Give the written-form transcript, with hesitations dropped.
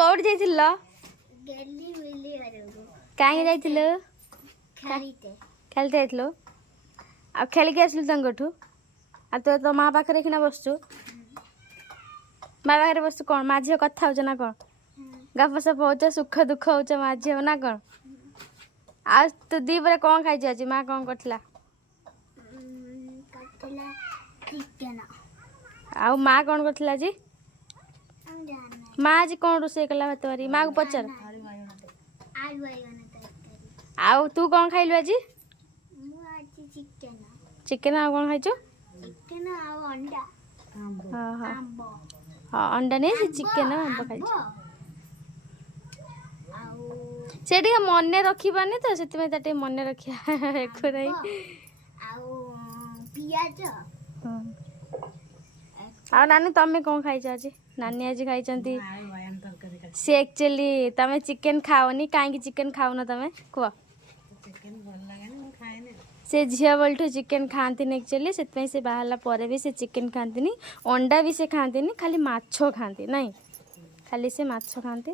कौट जाइल गेली मिली अरगो कहीं जाइल खेलते खेलते जाइल आ खेलिक आसलु तंगठू आ तू तो माँ पाखे किना बसचु माँ पाखे बसचु कौन माँ झील कथा हो ना कौन गपसप हो सुख दुख हो माँ झील ना कौन आ तू दी पर कौन खाई आज माँ कौन करथिला करथिला चिकन आ माँ कौन करथिला जी हम जाना माँ आज कौन रोषे कला भात बारी माँ को पचार आलू बाइगण तरकारी आउ तू कौन खाइलु आज मु आज चिकन चिकेन आ कौन खाइछु चिकन आउ अंडा हाँ हाँ आंबो हाँ अंडा नहीं चिकेन आंब खाई आउ से मन रखी पानी तो से मन रखिया नहीं आउ पियाज आ नानी तमें कौन खाई आज नानी आज खाई सी एक्चुअली तमें चिकेन खाओनी कहीं चिकेन खाऊन तमें कह से झील बोलू चिकेन खाती एक्चुअली से बाहर पर भी से चिकेन खाती अंडा भी से खाती खाली माछ खाती नहीं खाली से माछ खाती